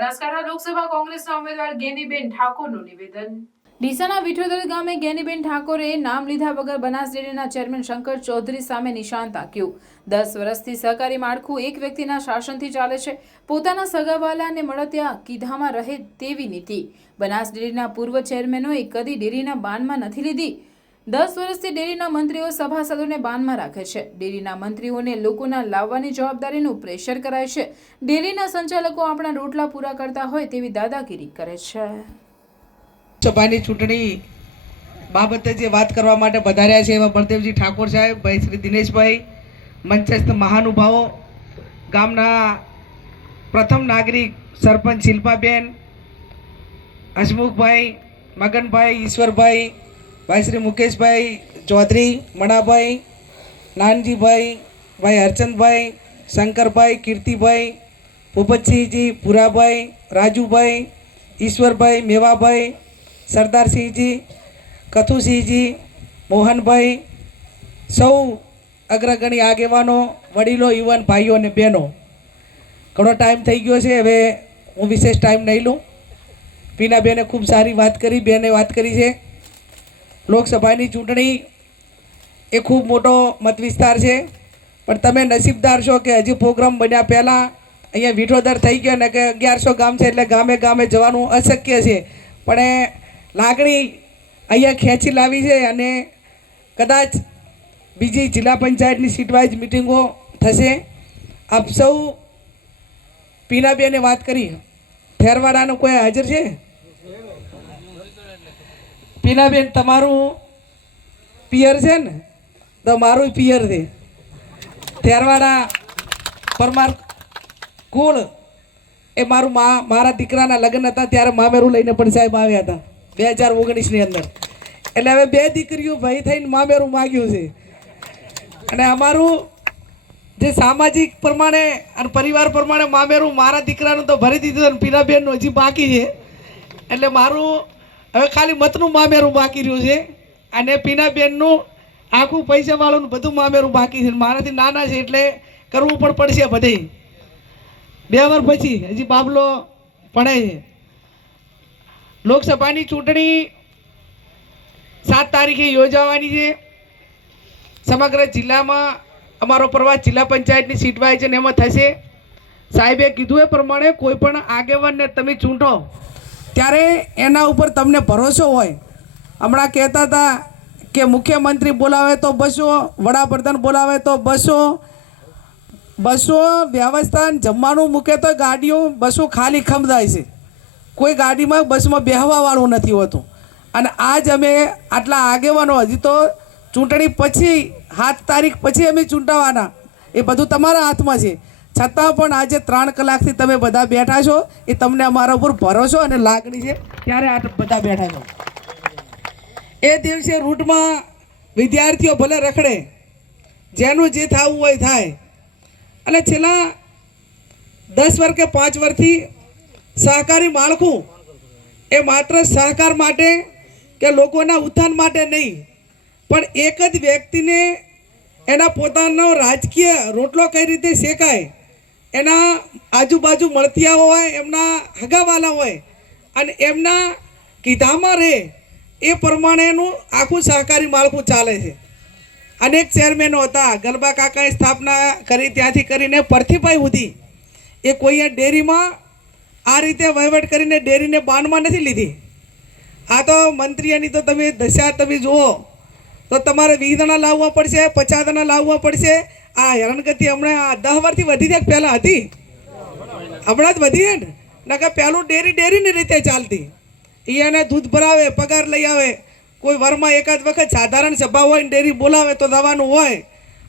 બનાસકાંઠા લોકસભા કોંગ્રેસના ઉમેદવાર ગેનીબેન ઠાકોરનું નિવેદન। ડીસાના વિઠોદર ગામે ગેનીબેન ઠાકોરે નામ લીધા વગર બનાસ ડેરીના ચેરમેન શંકર ચૌધરી સામે નિશાન તાક્યું। 10 વર્ષથી સહકારી માળખું એક વ્યક્તિના શાસનથી ચાલે છે। પોતાના સગાવાલાને મળત્યા કીધામાં રહે તેવી નીતિ બનાસ ડેરીના પૂર્વ ચેરમેનોએ કદી ડેરીના બાનમાં નથી લીધી। 10 વર્ષથી ડેરીના મંત્રીઓ સભાસદોને બાનમાં રાખે છે। ડેરીના મંત્રીઓને લોકોના લાવવાની જવાબદારીનું પ્રેશર કરાય છે। ડેરીના સંચાલકો આપણા રોટલા પૂરા કરતા હોય તેવી દાદાગીરી કરે છે। સભાની ચૂંટણી બાબતે જે વાત કરવા માટે પધાર્યા છે એવા બળદેવજી ઠાકોર સાહેબ, ભાઈ શ્રી દિનેશભાઈ, મંચસ્થ મહાનુભાવો, ગામના પ્રથમ નાગરિક સરપંચ શિલ્પાબેન, હસમુખભાઈ, મગનભાઈ, ઈશ્વરભાઈ, ભાઈ શ્રી મુકેશભાઈ ચૌધરી, મણાભાઈ, નાનજીભાઈ, ભાઈ હરચંદભાઈ, શંકરભાઈ, કીર્તિભાઈ, ભૂપતસિંહજી, પુરાભાઈ, રાજુભાઈ, ઈશ્વરભાઈ, મેવાભાઈ, સરદારસિંહજી, કથુસિંહજી, મોહનભાઈ, સૌ અગ્રગણી આગેવાનો, વડીલો, યુવાન ભાઈઓ અને બહેનો, ઘણો ટાઈમ થઈ ગયો છે, હવે હું વિશેષ ટાઈમ નહીં લઉં। પીનાબેને ખૂબ સારી વાત કરી, બેને વાત કરી છે। લોકસભાની ચૂંટણી એ ખૂબ મોટો મત વિસ્તાર છે, પણ તમે નસીબદાર છો કે હજી પ્રોગ્રામ બન્યા પહેલાં અહીંયા વિઠોદર થઈ ગયો ને કે 1100 ગામ છે એટલે ગામે ગામે જવાનું અશક્ય છે, પણ એ લાગણી અહીંયા ખેંચી લાવી છે અને કદાચ બીજી જિલ્લા પંચાયતની સીટ વાઇઝ મિટિંગો થશે। આપ સૌ પીનાબેને વાત કરી, ફેરવાડાનું કોઈ હાજર છે? પીનાબેન તમારું પિયર છે ને? તો મારું પિયર છે ફેરવાડા પરમાર કુળ। એ મારું મારા દીકરાના લગ્ન હતા ત્યારે મામેરું લઈને પણ સાહેબ આવ્યા હતા 2019ની અંદર, એટલે હવે 2 દીકરીઓ ભાઈ થઈને મામેરું માગ્યું છે। અને અમારું જે સામાજિક પ્રમાણે અને પરિવાર પ્રમાણે મામેરું મારા દીકરાનું તો ભરી દીધું અને પીનાબેનનું હજી બાકી છે, એટલે મારું હવે ખાલી મતનું મામેરું બાકી રહ્યું છે અને પીનાબેનનું આખું પૈસાવાળું બધું મામેરું બાકી છે। મારાથી નાના છે એટલે કરવું પણ પડશે બધે। 2 વર્ષ પછી હજી બાબલો પડે છે। લોકસભાની ચૂંટણી 7 તારીખે યોજાવાની છે। સમગ્ર જિલ્લામાં અમારો પ્રવાસ જિલ્લા પંચાયતની સીટ વાઇઝ છે એમાં થશે। સાહેબે કીધું એ પ્રમાણે કોઈ પણ આગેવાનને તમે ચૂંટો ત્યારે એના ઉપર તમને ભરોસો હોય। હમણાં કહેતા હતા કે મુખ્યમંત્રી બોલાવે તો બસો, વડાપ્રધાન બોલાવે તો બસો વ્યવસ્થા જમવાનું મૂકે તો ગાડીઓ બસો ખાલી ખમદાય છે, કોઈ ગાડીમાં બસમાં બેહવાવાળું નથી હોતું। અને આજ અમે આટલા આગેવાનો હજી તો ચૂંટણી પછી 7 તારીખ પછી અમે ચૂંટાવાના, એ બધું તમારા હાથમાં છે, છતાં પણ આજે 3 કલાકથી તમે બધા બેઠા છો, એ તમને અમારા ઉપર ભરોસો અને લાગણી છે ત્યારે આ બધા બેઠા છો। એ દિવસે રૂટમાં વિદ્યાર્થીઓ ભલે રખડે, જેનું જે થવું હોય થાય, અને છેલ્લા 10 વર્ષ કે 5 વર્ષથી સહકારી માળખું એ માત્ર સહકાર માટે કે લોકોના ઉત્થાન માટે નહીં, પણ એક જ વ્યક્તિને એના પોતાનો રાજકીય રોટલો કઈ રીતે શેકાય, એના આજુબાજુ મળતિયાઓ હોય, એમના હગાવાલા હોય અને એમના કીધામાં રહે એ પ્રમાણેનું આખું સહકારી માળખું ચાલે છે। અનેક ચેરમેનો હતા, ગલબા કાકાએ સ્થાપના કરી ત્યાંથી કરીને પરથીભાઈ સુધી, એ કોઈએ ડેરીમાં આ રીતે વહીવટ કરીને ડેરીને બાનમાં નથી લીધી। આ તો મંત્રીઓની તો તમે દશા તમે જુઓ તો તમારે 20 જણા લાવવા પડશે, 50 જણા લાવવા પડશે। આ હેરાનગતિ હમણાં 10 વર્ષથી વધી જાય, પહેલાં હતી, હમણાં જ વધી ને, નકર પહેલું ડેરીની રીતે ચાલતી। એને દૂધ ભરાવે, પગાર લઈ આવે, કોઈ વારમાં એકાદ વખત સાધારણ સભા હોય ને ડેરી બોલાવે તો દવાનું હોય।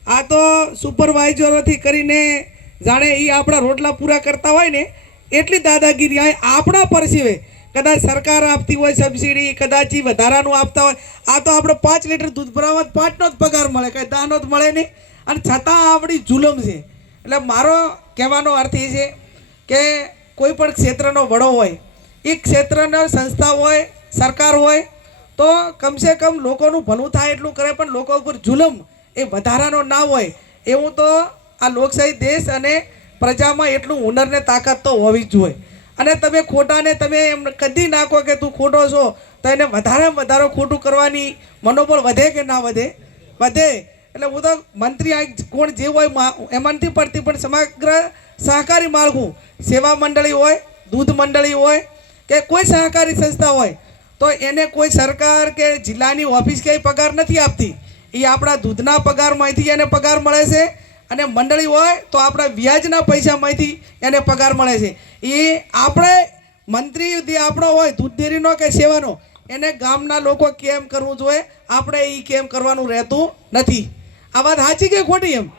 આ તો સુપરવાઇઝરોથી કરીને જાણે એ આપણા રોટલા પૂરા કરતા હોય ને એટલી દાદાગીરી આપણા પરસીવે। કદાચ સરકાર આપતી હોય સબસિડી, કદાચ એ વધારાનું આપતા હોય, આ તો આપણે 5 લીટર દૂધ ભરાવવા 5નો જ પગાર મળે, કંઈ 10નો જ મળે નહીં, અને છતાં આપણી જુલમ છે। એટલે મારો કહેવાનો અર્થ એ છે કે કોઈ પણ ક્ષેત્રનો વડો હોય, એ ક્ષેત્રના સંસ્થા હોય, સરકાર હોય તો કમસે કમ લોકોનું ભલું થાય એટલું કરે, પણ લોકો ઉપર જુલમ એ વધારાનો ના હોય। એવું તો આ લોકશાહી દેશ અને પ્રજામાં એટલું હુનર ને તાકાત તો હોવી જ જોઈએ। અને તમે ખોટાને તમે એમ કદી નાખો કે તું ખોટો છો તો એને વધારેમાં વધારે ખોટું કરવાની મનોબળ વધે કે ના વધે? વધે. એટલે હું તો મંત્રી આ કોણ જે હોય એમાંથી પડતી પણ સમગ્ર સહકારી માળખું, સેવા મંડળી હોય, દૂધ મંડળી હોય કે કોઈ સહકારી સંસ્થા હોય તો એને કોઈ સરકાર કે જિલ્લાની ઓફિસ ક્યાંય પગાર નથી આપતી. એ આપણા દૂધના પગારમાંથી એને પગાર મળે છે, અને મંડળી હોય તો આપણા વ્યાજના પૈસામાંથી એને પગાર મળે છે. એ આપણે મંત્રી જે આપણો હોય દૂધ ડેરીનો કે સેવાનો, એને ગામના લોકો કેમ કરવું જોઈએ, આપણે એ કેમ કરવાનું રહેતું નથી. આ વાત સાચી કે ખોટી? એમ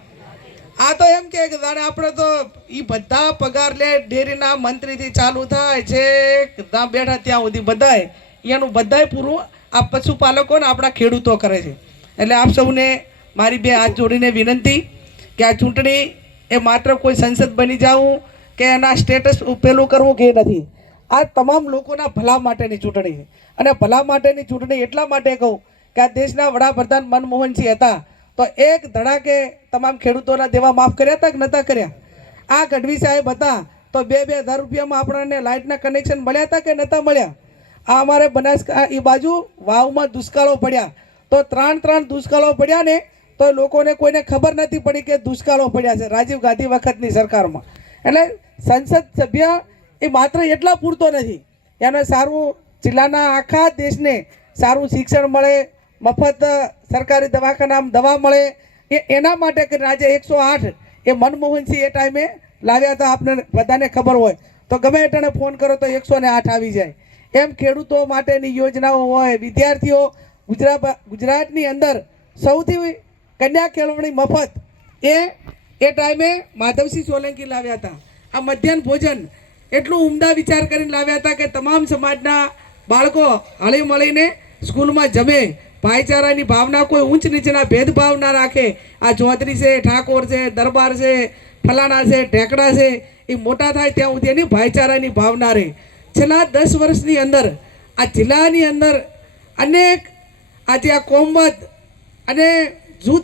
આ તો એમ કે જાણે આપણે તો એ બધા પગાર લે ડેરીના મંત્રીથી ચાલુ થાય છે ત્યાં બેઠા ત્યાં સુધી બધાય એનું બધાય પૂરું આ પશુપાલકો ને આપણા ખેડૂતો કરે છે. એટલે આપ સૌને મારી બે હાથ જોડીને વિનંતી કે આ ચૂંટણી એ માત્ર કોઈ સંસદ બની જવું કે એના સ્ટેટસ પેલું કરવું કે નથી. આ તમામ લોકોના ભલા માટેની ચૂંટણી છે. અને ભલા માટેની ચૂંટણી એટલા માટે કહું કે આ દેશના વડાપ્રધાન મનમોહનસિંહ હતા તો એક ધડાકે તમામ ખેડૂતોના દેવા માફ કર્યા હતા કે નહોતા કર્યા? આ ગઢવી સાહેબ હતા તો 2,000 રૂપિયામાં આપણને લાઇટના કનેક્શન મળ્યા હતા કે નહોતા મળ્યા? આ અમારે બનાસકાંઠા એ બાજુ વાવમાં દુષ્કાળો પડ્યા તો 3 દુષ્કાળો પડ્યા ને તો લોકોને કોઈને ખબર નથી પડી કે દુષ્કાળો પડ્યા છે રાજીવ ગાંધી વખતની સરકારમાં. એટલે સંસદ સભ્ય એ માત્ર એટલા પૂરતો નથી, એને સારું જિલ્લાના આખા દેશને સારું શિક્ષણ મળે, મફત સરકારી દવાખાનામાં દવા મળે, એના માટે કરીને આજે 108 એ મનમોહનસિંહ એ ટાઈમે લાવ્યા હતા. આપણે બધાને ખબર હોય તો ગમે એટલાને ફોન કરો તો 108 આવી જાય. એમ ખેડૂતો માટેની યોજનાઓ હોય, વિદ્યાર્થીઓ ગુજરાતની અંદર સૌથી કન્યા કેળવણી મફત એ ટાઈમે માધવસિંહ સોલંકી લાવ્યા હતા. આ મધ્યાહન ભોજન એટલું ઉમદા વિચાર કરીને લાવ્યા હતા કે તમામ સમાજના બાળકો હળી મળીને સ્કૂલમાં જમે, ભાઈચારાની ભાવના, કોઈ ઊંચ નીચેના ભેદભાવ ના રાખે. આ ચૌધરી છે, ઠાકોર છે, દરબાર છે, ફલાણા છે, ઢેકડા છે, એ મોટા થાય ત્યાં સુધી એની ભાઈચારાની ભાવના રહે. છેલ્લા 10 વર્ષની અંદર આ જિલ્લાની અંદર અનેક આજે આ કોમત અને જૂથ